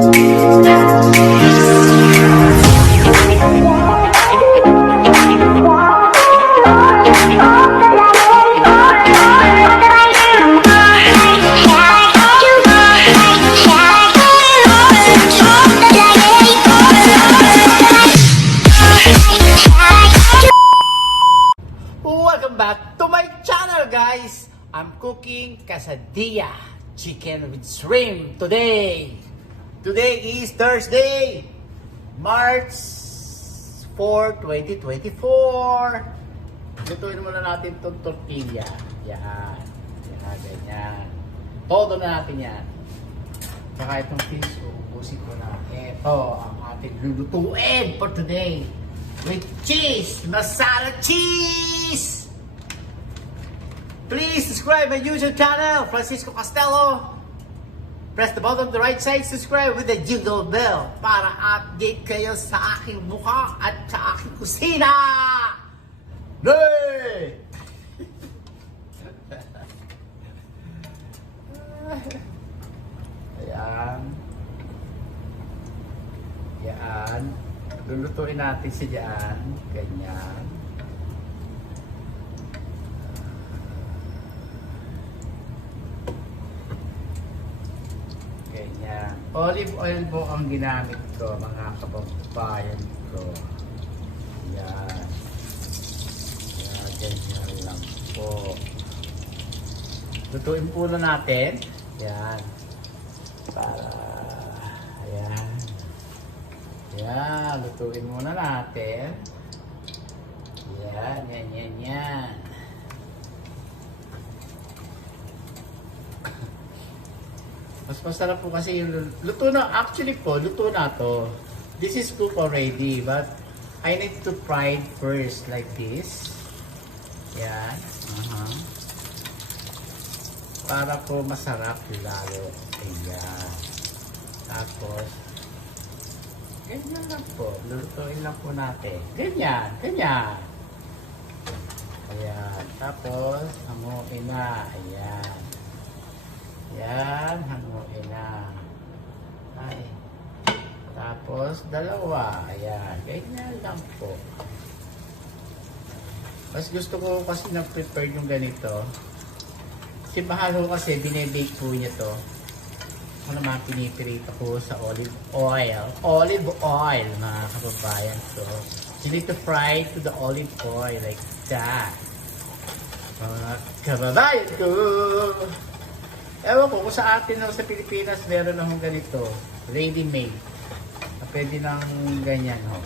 Welcome back to my channel, guys. I'm cooking quesadilla chicken with shrimp today. Today is Thursday, March 4, 2024. Lutuin muna natin itong tortilla. Yan. Yan, ganyan. Todo na natin yan. Saka itong fish, ubusin ko na. Ito ang ating lulutuin for today. With cheese! Masala cheese! Please subscribe my YouTube channel, Francisco Castello. Press the button on the right side, subscribe with the jingle bell para update kayo sa aking mukha at sa aking kusina! Hey! Ayan. Yan. Lulutuin natin siya dyan. Ganyan. Ganyan. Olive oil po ang ginamit ko, mga kababayan ko. Yan. Yan. Ganyan lang po. Lutuin po na natin. Yan. Para ayan. Yan, lutuin muna natin. Yan, yan, yan, yan. Mas masarap po kasi yung luto na. Actually po, luto na to. This is cooked already, but I need to fry it first like this. Yan. Para po masarap lalo. Ayan. Tapos ganyan lang po. Lulutuin lang po natin. Ganyan. Ganyan. Ayan. Tapos, hanguin na. Ayan. Ayan. Hanguin na. Ay. Tapos, dalawa. Ayan. Ganyan lang po. Mas gusto ko kasi na-prepare yung ganito. Si mahal ko kasi, binibake po niya to. Ano naman pinipirito ko sa olive oil. Olive oil, mga kababayan. So, you need to fry to the olive oil like that. Mga kababayan ko. Ewan ko, kung sa atin sa Pilipinas, meron na akong ganito. Ready-made. Pwede nang ganyan, ho.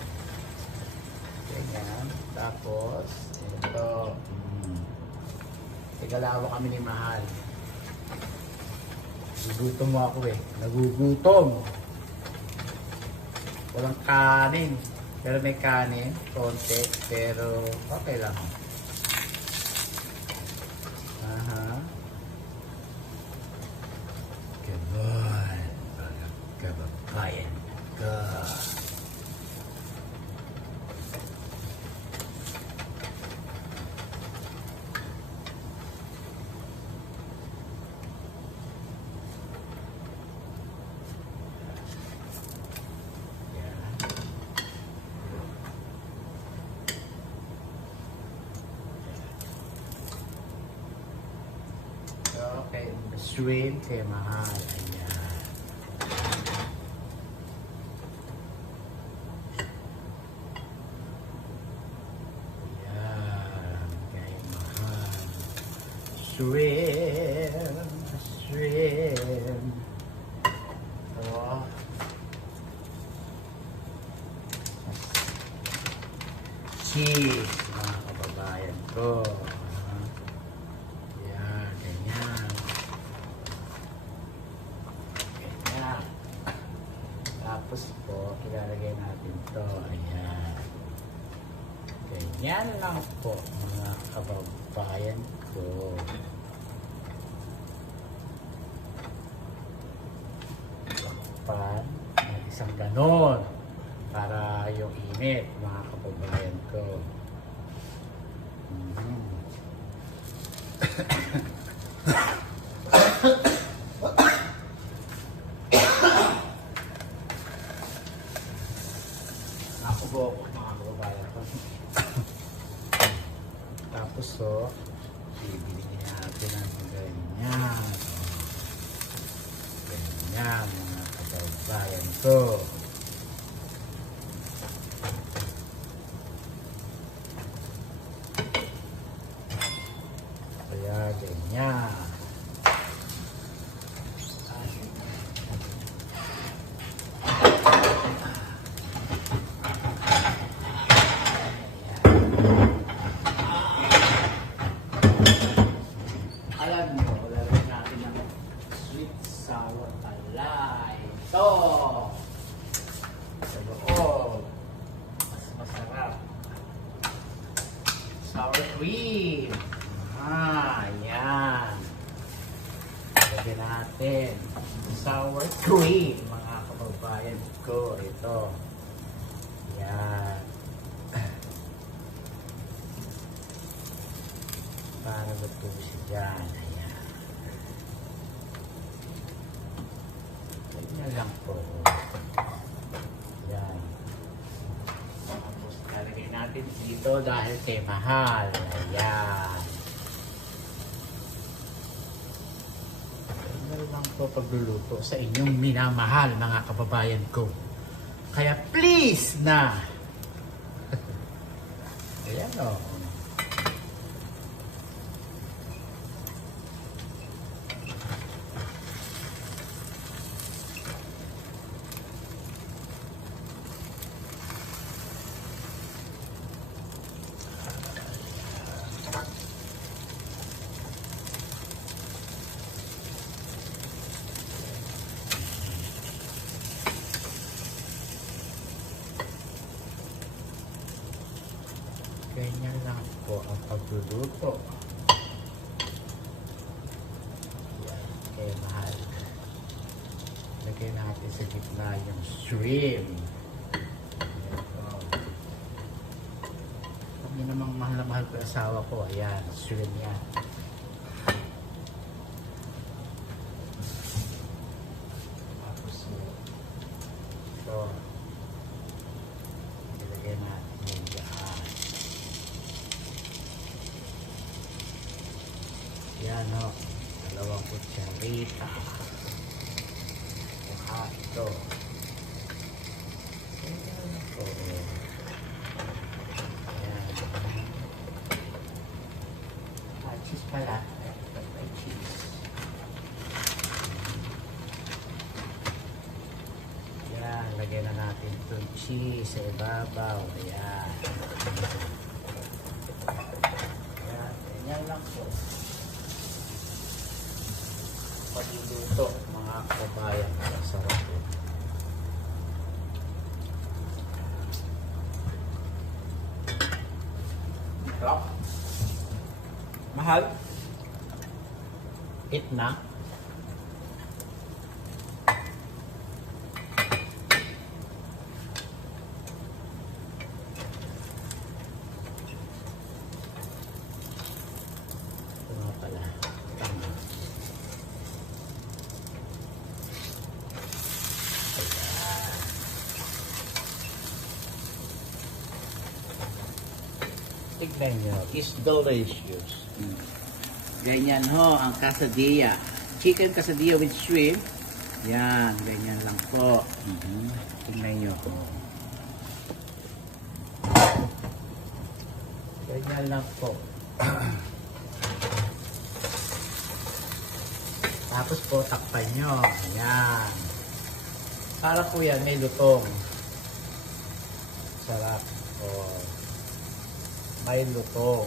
Ganyan. Tapos, ito. Tigalawa kami ni Mahal. Nagugutom mo ako eh. Nagugutom. Walang kanin. Pero may kanin. Konti. Pero okay lang. Aha. Come on. Kababayan ka. Okay, shrimp kay Mahal. Ayan. Ayan, kay Mahal. Shrimp. Shrimp. Oh. Cheese, mga kababayan ko. Tapos po, ilalagay natin to. Ayan. Ganyan lang po, mga kababayan ko. Pan, isang ganon. Para yung init, mga kababayan ko. adobo, mga kababayan ko. Tapos bibili natin ng ganyan. Ganyan, mga kababayan ko. Kaya ganyan. Alam nyo, lalagyan natin ng sweet sour talay. Ito! Sa loob. Mas masarap. Sour cream. Yan. Lagyan natin. Sour cream, mga kababayan ko. Ito. Yan. Para matusin dyan. Ayan. Ganyan lang po. Ayan. Tapos lalagay natin dito dahil kay mahal. Ayan. Ganyan lang po pagluluto sa inyong minamahal, mga kababayan ko. Kaya please na. Ayan o. Ganyan lang po ang pagluluto. Yan, kaya mahal. Lagay natin sa gitna yung shrimp. Pag yun namang mahal na mahal ko yung asawa ko, ayan, shrimp yan. Tapos ito. Ilagay natin yung dyan. Yan o, 2 kutsarita. Ito. Ayan po. Ayan. Cheese pala. May cheese. Ayan, lagyan na natin itong cheese sa ibabaw. Ayan. Ayan, ganyan lang po. Pagluluto, mga kabayan, masarap po. Sarap. Mahal. Eat na. Ito nga pala. Tama. Tignan nyo, it's delicious. Ganyan ho ang quesadilla. Chicken quesadilla with shrimp. Yan, ganyan lang po. Tignan nyo ho. Ganyan lang po. Tapos po, takpan nyo. Ayan. Para po yan, may lutong. Sarap. Oh. May lutong.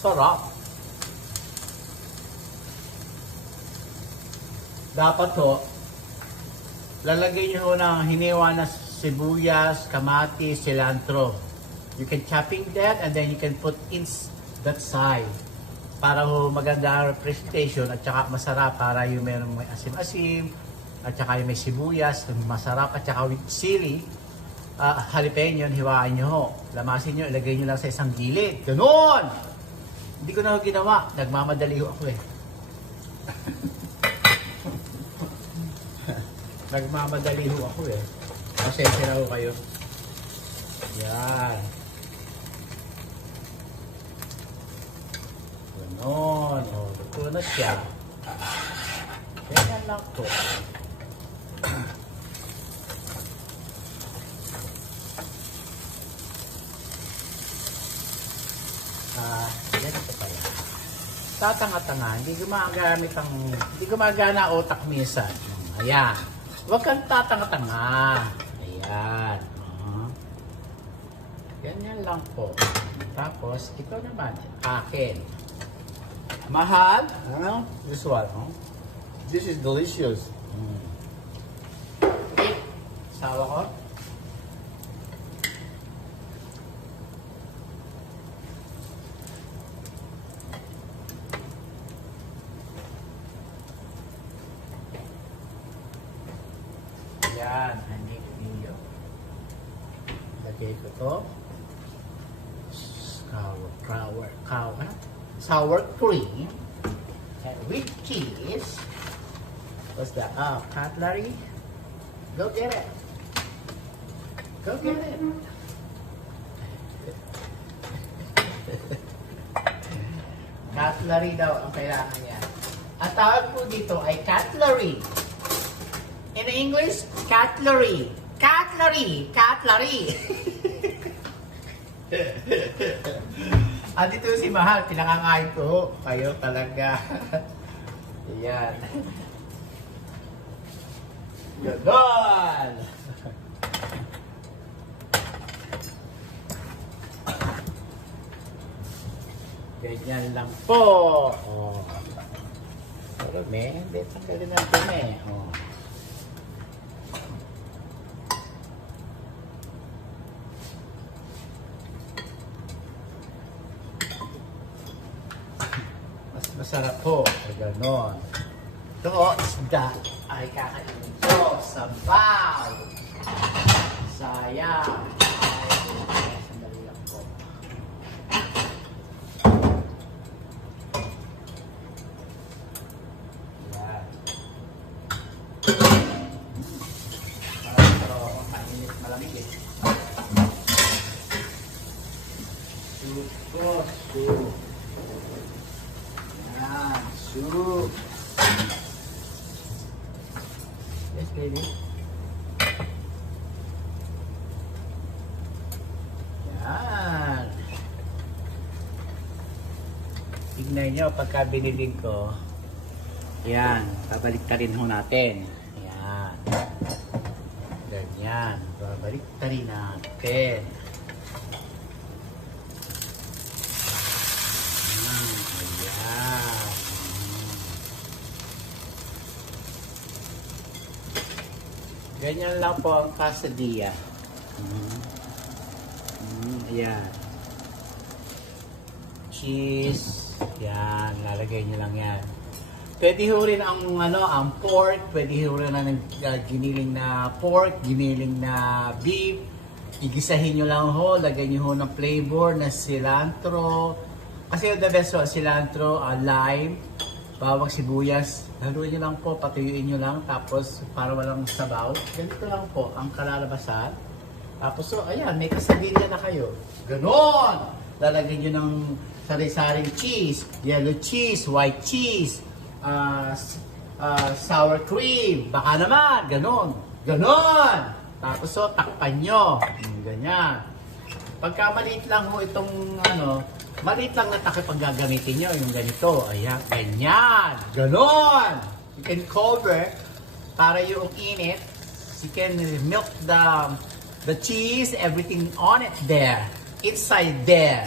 Sarap. Dapat ho, lalagay nyo ng hiniwa na sibuyas, kamatis, cilantro. You can chopping that and then you can put in that side. Para ho maganda ang presentation at saka masarap para yung meron may asim-asim at saka yung may sibuyas, masarap at saka with chili. Jalapeno, hiwain nyo ho. Lamasin nyo, ilagay nyo lang sa isang gilid. Ganon! Hindi ko na ho ginawa. Nagmamadali ho ako eh. Nagmamadali ho ako eh. Pasensya na ho kayo. Yan. Ganon. O, luto na siya. Ganyan lang po. Ganito pala. Tatanga-tanga, hindi gumagana utak minsan. Ayan. Huwag kang tatanga-tanga. Ayan. Ganyan lang po. Tapos, ito naman, akin. Mahal? Ano? This one, no? This is delicious. Okay. Sawa ko. Yan, honey video. Lagay ko to. Sour cream. And with cheese. What's that? Oh, cutlery. Go get it. Go get it. Cutlery daw ang kailangan niya. Ang tawag po dito ay cutlery. In English, cutlery. Cutlery. Cutlery. Dito si Mahal, pinangangain ko. Kayo talaga. Ayan. Ganon! Ganyan lang po. Oh. Pero hindi. Tanggalin natin Oh. Masarap po. Ganon. Ito, isda ay kakainin ko. Sabaw. Sayang. Sandali lang po. Yan. Pero mainit malamig eh. Soup po. Soup. Yan. Soup. Yes, baby. Yan. Tignan nyo pagka biniling ko. Yan. Babaliktarin ho natin. Yan. Ganyan. Babaliktarin natin. Ayan. Ganyan lang po ang quesadilla. Ayan. Cheese. Yan. Lalagay nyo lang yan. Pwede ho rin ang, ang pork. Pwede ho rin ang giniling na pork, giniling na beef. Igisahin nyo lang ho. Lagay nyo ho ng flavor na cilantro. Kasi the best ho, cilantro, lime, bawang sibuyas. Haluin nyo lang po, patuyuin nyo lang. Tapos, para walang sabaw. Ganito lang po ang kalalabasan. Tapos, so, ayan, may quesadilla na kayo. Ganon! Lalagyan nyo ng sari-saring cheese, yellow cheese, white cheese, sour cream. Baka naman, ganon. Ganon! Tapos, so, takpan nyo. Ganyan. Pagka maliit lang ho itong, maliit lang na takip pag gagamitin nyo, yung ganito. Ayan, ganyan. Ganon! You can cover para yung init. You can milk the cheese, everything on it there. Inside there.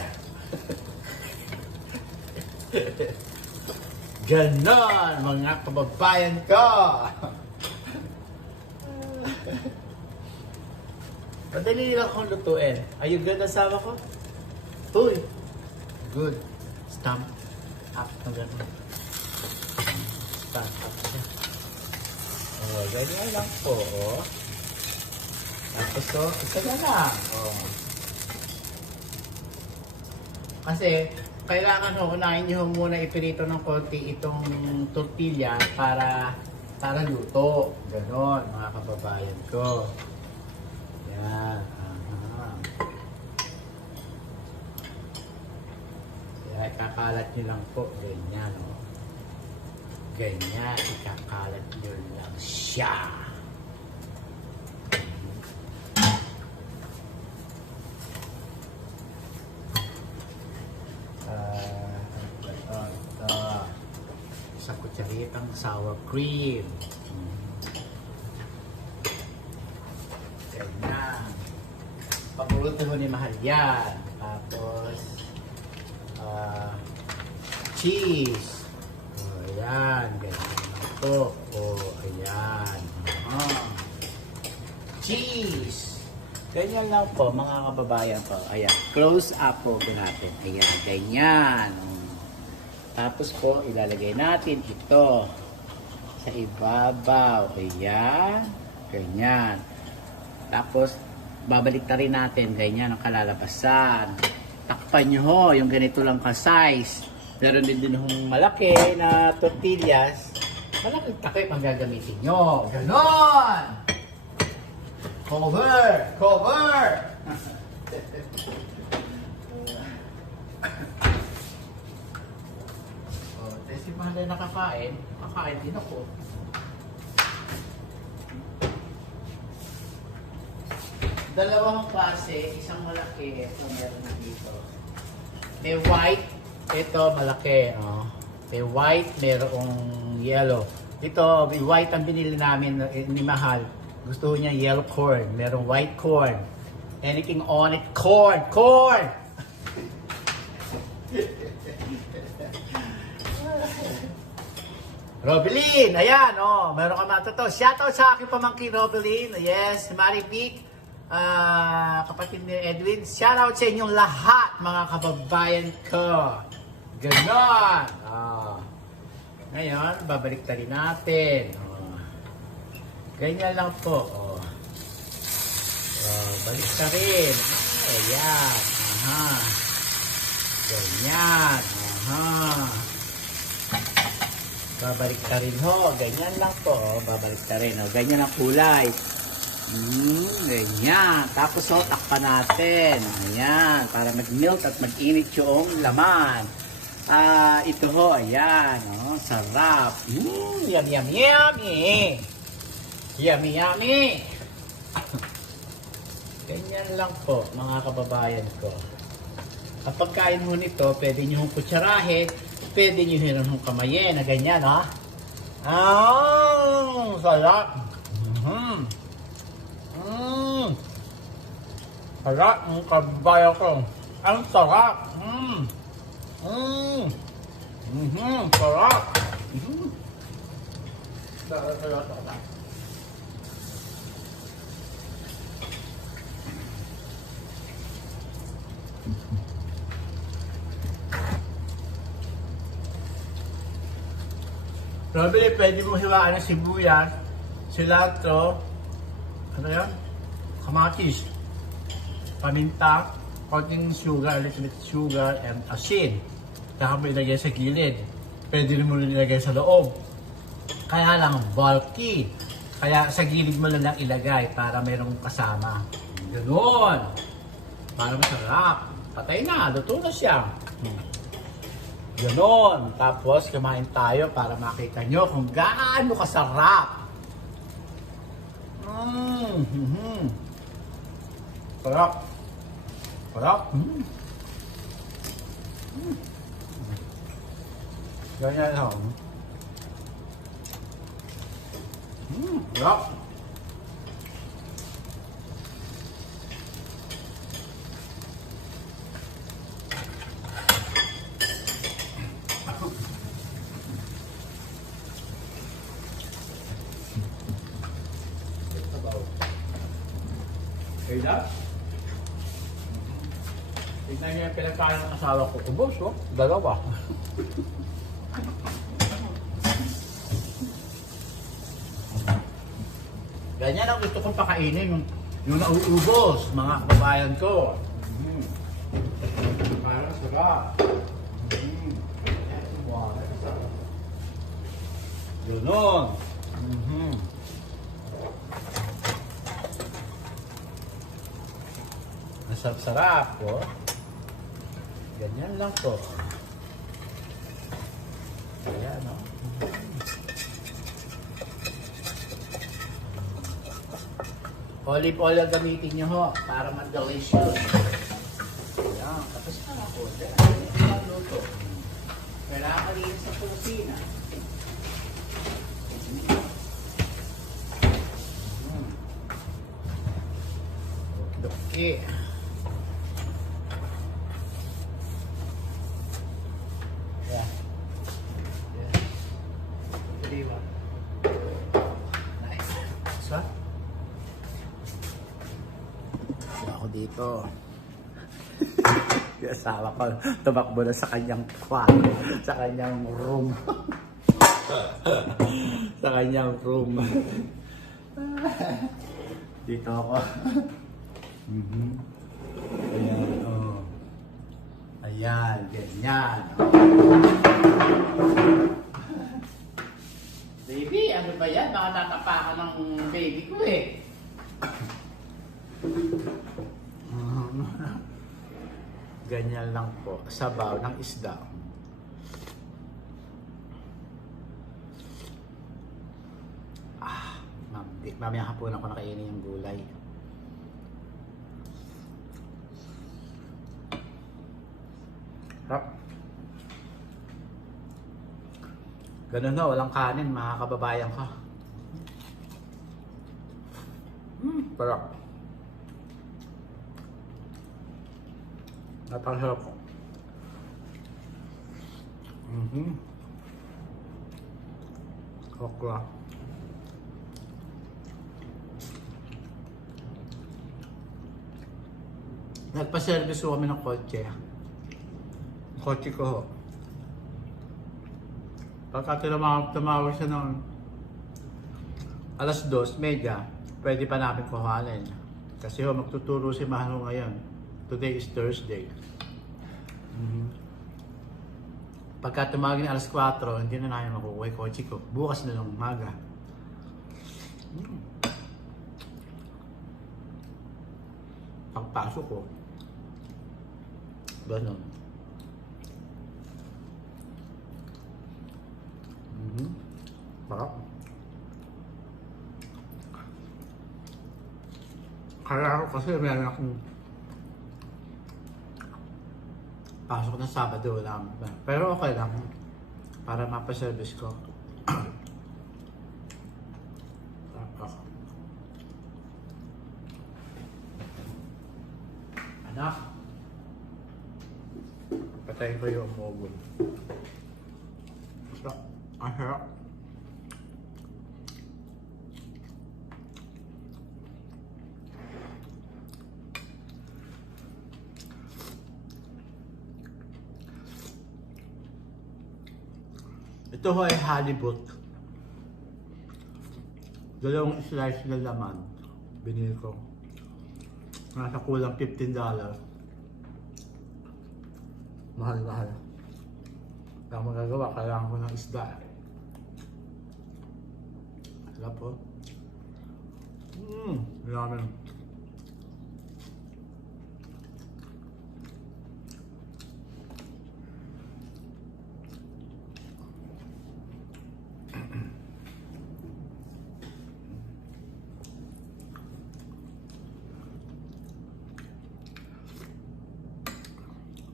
Ganon, mga kababayan ko. Madali lang akong lutuin. Are you good, asawa ko? Uy! Good. Stamp up ng gano'n. Stamp up siya. Oh, ganyan lang po, oh. Tapos, oh, isa na lang. Oh. Kasi, kailangan ho, unahin nyo muna ipirito ng konti itong tortilla para luto. Ganon, mga kababayan ko. Yan. Aha. Kaya ikakalat nyo lang po. Ganyan, o. Ganyan, ikakalat nyo lang siya. Isang kutsaritang sour cream. Ganyan. Pag-ultimo ni Mahal yan. Tapos, cheese. O, ayan. Ganyan lang po. O, ayan. Cheese. Ganyan lang po, mga kababayan ko. Ayan. Close up po natin. Ayan. Ganyan. Tapos po, ilalagay natin ito sa ibabaw. Ayan. Ganyan. Tapos, babalik na rin natin. Ganyan ang kalalabasan. Takpan nyo ho, yung ganito lang ka-size. Meron din hong malaki na tortillas. Malaking takip ang gagamitin nyo. Ganon! Cover! Cover! Si Mahal na nakakain, kakain din ako. Dalawang klase, isang malaki, ito meron na dito. May white, ito malaki. Oh. May white, merong yellow. Ito, may white ang binili namin ni Mahal. Gusto niya yellow corn, merong white corn. Anything on it, corn, corn! Robelin, ayan, oh, meron ka matuto. Shoutout sa aking pamangkin Robelin, yes, Maribik, kapatid ni Edwin. Shoutout sa inyong lahat, mga kababayan ko. Ganon. Ngayon, babalik rin natin. Ganyan lang po. Balik ka rin. Ayan. Aha. Ganyan. Aha. Babalik ka rin ho. Ganyan lang po. Babalik ka rin. Ganyan ang kulay. Ganyan. Tapos ho, takpan natin. Ayan. Para mag-melt at mag-init yung laman. Ito ho. Ayan. Sarap. Yummy, yummy, yummy. Yummy, yummy. Ganyan lang po, mga kababayan ko. Kapag kain mo nito, pwede nyo hong kutsarahin, pwede nyo hong kamayin na ganyan, ha? Sarap. Sarap, mga kababayan ko. Ang sarap. Sarap. Sarap. Robby, pwede mo hiwaan ng sibuyas, cilantro, ano yan? Kamatis, paminta, konting sugar, little bit sugar, and asin. Kaya mo ilagay sa gilid. Pwede rin mo rin ilagay sa loob. Kaya lang bulky. Kaya sa gilid mo lang ilagay para mayroong kasama. Ganoon. Para masarap. Patay na, luto na siya. Ganon. Tapos, kumain tayo para makita nyo kung gaano kasarap. Sarap. Sarap. Ganyan lang. Sarap. Okay na? Tignan niyo yung pinagkain ng asawa ko. Ubos, oh. Dalawa. Ganyan ang gusto kong pakainin. Yung nauubos, mga kababayan ko. Parang sarap. Ganon. Masarap-sarap po. Ganyan lang po. Ayan, no? Olive oil ang gamitin nyo ho para mag-delicious. Ayan, tapos na po. Ayan, luto. Kailangan malinis sa kusina. Okay. Yeah. Yeah. Diba? Nice. So, ako dito. Yung asawa ko, tumakbo na sa kanyang kwarto, sa kanyang room. Sa kanyang room. Dito ako. Ayan, oh. Ayan, ganyan. Baby, ano ba yan? Baka tatapakan ng baby ko eh. Ganyan lang po. Sabaw ng isda. Mamaya hapon ako nakainin yung gulay. Sarap. Ganun na, walang kanin, mga kababayan ka. Sarap. Napakasarap. Okra. Nagpa-service ko kami ng kotse. Kotse ko ho. Pagka tumawag siya ng alas 2:30, pwede pa namin kuhanin. Kasi ho, magtuturo si Mahalo ngayon. Today is Thursday. Pagka tumawag ng alas 4, hindi na namin makukuha yung kotse ko. Bukas na ng umaga. Pagpasok ko, ganun. Sarap. Kaya ako kasi meron akong pasok na Sabado lang. Pero okay lang. Para mapaservice ko. Anak. Patayin ko yung mobile. So, ang harap. Ito ho ay halibut. Dalawang slice na laman. Binili ko. Nasa kulang $15. Mahal-mahal. Wala magagawa, kailangan ko ng isda. Wala po. Ramen.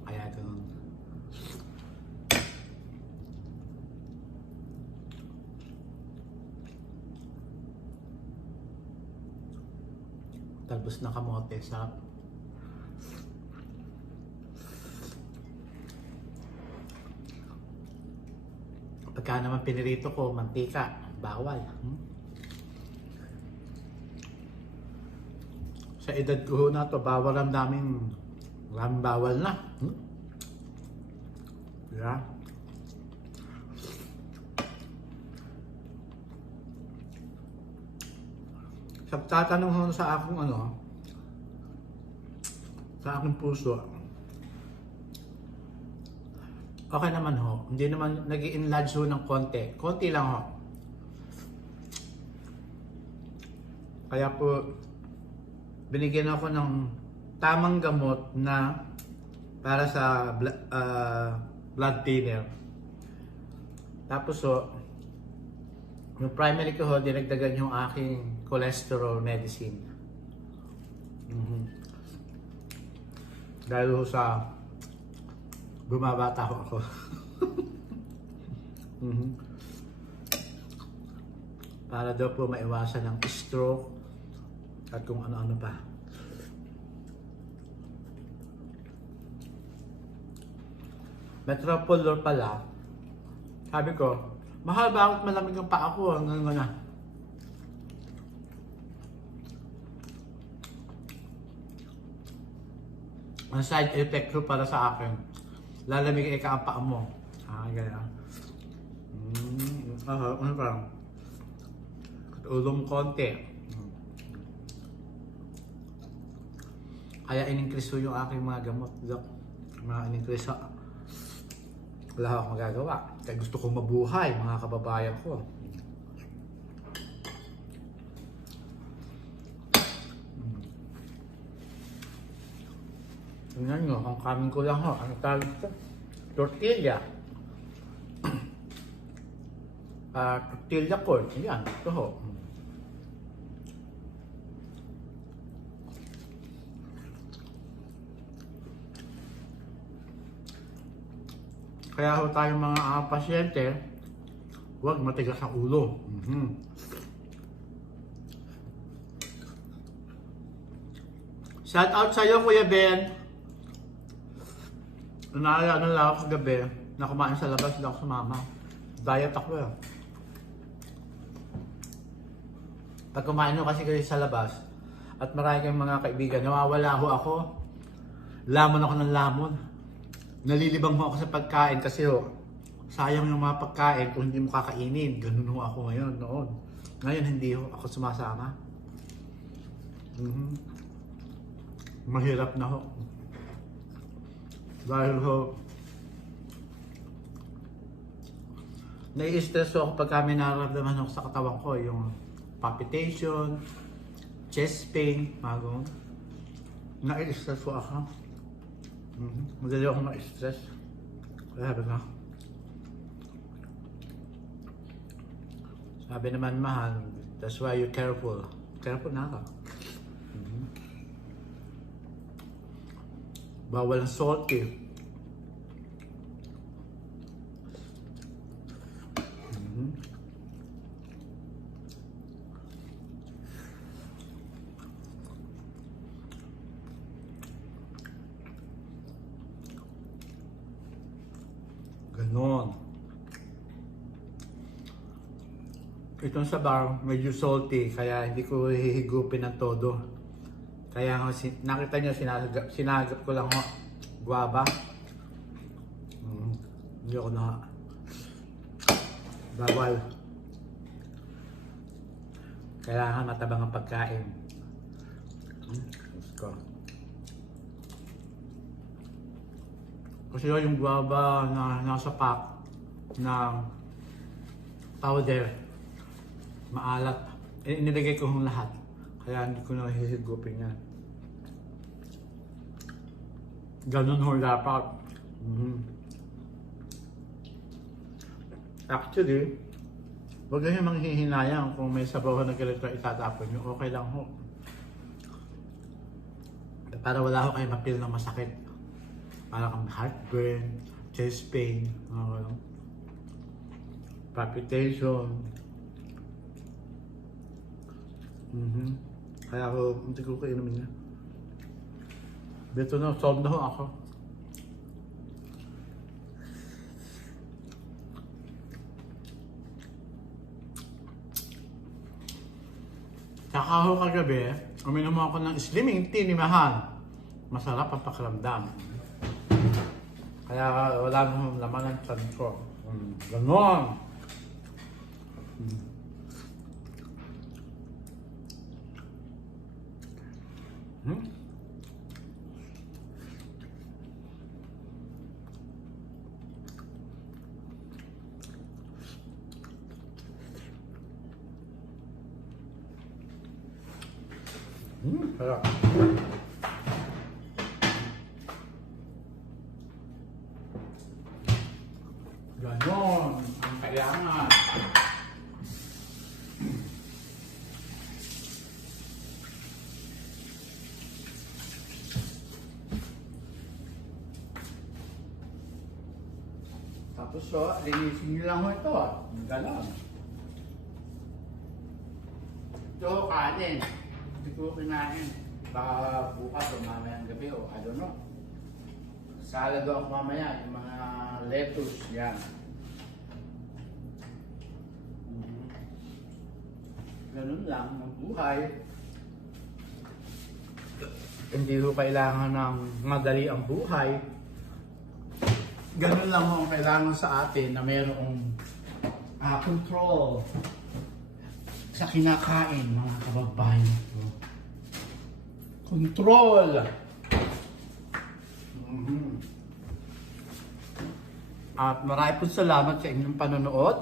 Kaya ganun. Talbos ng kamote, sarap. Pagka naman pinirito ko, mantika, bawal. Sa edad ko na to, bawal ang daming bawal na. Yeah. Sa tatanong ho sa akong sa aking puso, okay naman ho. Hindi naman nag-i-enlarge ho ng konti. Konti lang ho. Kaya po, binigyan ako ng tamang gamot na para sa blood thinner. Tapos yung primary ko dinagdagan yung aking cholesterol medicine. Dahil sa bumabata ako. Para daw po maiwasan ng stroke at kung ano-ano pa. Metropolor pala. Sabi ko, mahal ba ako malamig ang paa ko? Hanggang na. Ang side effect ko para sa akin, lalamig ang paa mo. Ganyan. Ano parang ulong konti. Kaya in-increase yung aking mga gamot. Mga in-increase. Wala akong magagawa. Kaya gusto kong mabuhay, mga kababayan ko. Tingnan nyo, ang kanin ko lang ho. Ano tawag ito? Tortilla. Tortilla corn. Ayan, ito ho. Kaya ho tayong mga pasyente, huwag matigas ang ulo. Shout out sa'yo, Kuya Ben. Naalala lang ako kagabi na kumain sa labas, hindi ako sumama. Diet ako eh. Pag kumain nyo kasi kayo sa labas at marami kayong mga kaibigan, nawawala ho ako. Lamon ako ng lamon. Nalilibang ho ako sa pagkain kasi sayang yung mga pagkain kung hindi mo kakainin. Ganun ho ako ngayon, noon. Ngayon hindi ho ako sumasama. Mahirap na ho. Dahil ho, nai-stress ho ako pag kami nararamdaman ako sa katawan ko. Yung palpitation, chest pain, mga ganun. Nai-stress ho ako. Madali ako ma-stress. Kaya sabi naman mahal, that's why you're careful. Careful na ako. Bawal ang salty. Ganon. Itong sabaw, medyo salty, kaya hindi ko hihigupin ng todo. Kaya nakita nyo, sinagap ko lang guava. Hindi ako bawal. Kailangan matabang ang pagkain. Let's go. Kasi yung guava na nasa pack ng powder, maalat. Inilagay ko yung lahat. Kaya hindi ko na hihigupin yan. Ganun ho dapat. Actually, huwag kayong manghihinayang kung may sabaw na ganito itatapon nyo. Okay lang ho. Para wala ho kayo mapil ng masakit. Para kang heartburn, chest pain, palpitation. Kaya ako, hindi ko kainumin niya. Dito na, solve na ho ako. Tsaka ho kagabi, uminom ako ng slimming tea ni Mahal. Masarap ang pakiramdam. Kaya wala nang laman ng tiyan ko. Ganon! Sarap. Tapos so, linisin nyo lang ho ito. Ganon. Ito, kanin. Hindi ko kinain. Baka bukas o mamayang gabi o I don't know. Salad ako mamaya. Yung mga lettuce. Yan. Ganun lang ang buhay. Hindi ko kailangan ng madali ang buhay. Ganun lang ang kailangan sa atin na mayroong control sa kinakain, mga kababayan ko. Control! At marami po salamat sa inyong panonood.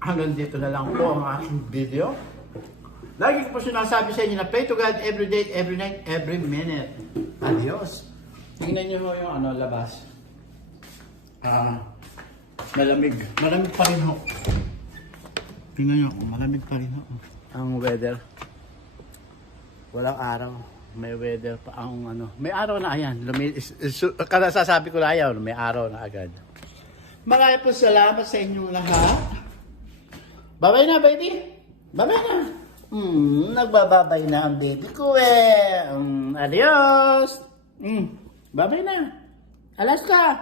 Hanggang dito na lang po ang aking video. Lagi ko po sinasabi sa inyo na pray to God every day, every night, every minute. Adios. Tingnan niyo ho yung labas. Malamig. Malamig pa rin ho. Tingnan niyo ako, malamig pa rin ho. Ang weather. Walang araw. May weather pa ang May araw na ayan. Kada sasabi ko na ayaw, may araw na agad. Marami po salamat sa inyong lahat. Bye-bye na, baby. Bye-bye na. Nagbababay na ang baby ko eh. Adios. Bye-bye na. Alas ka.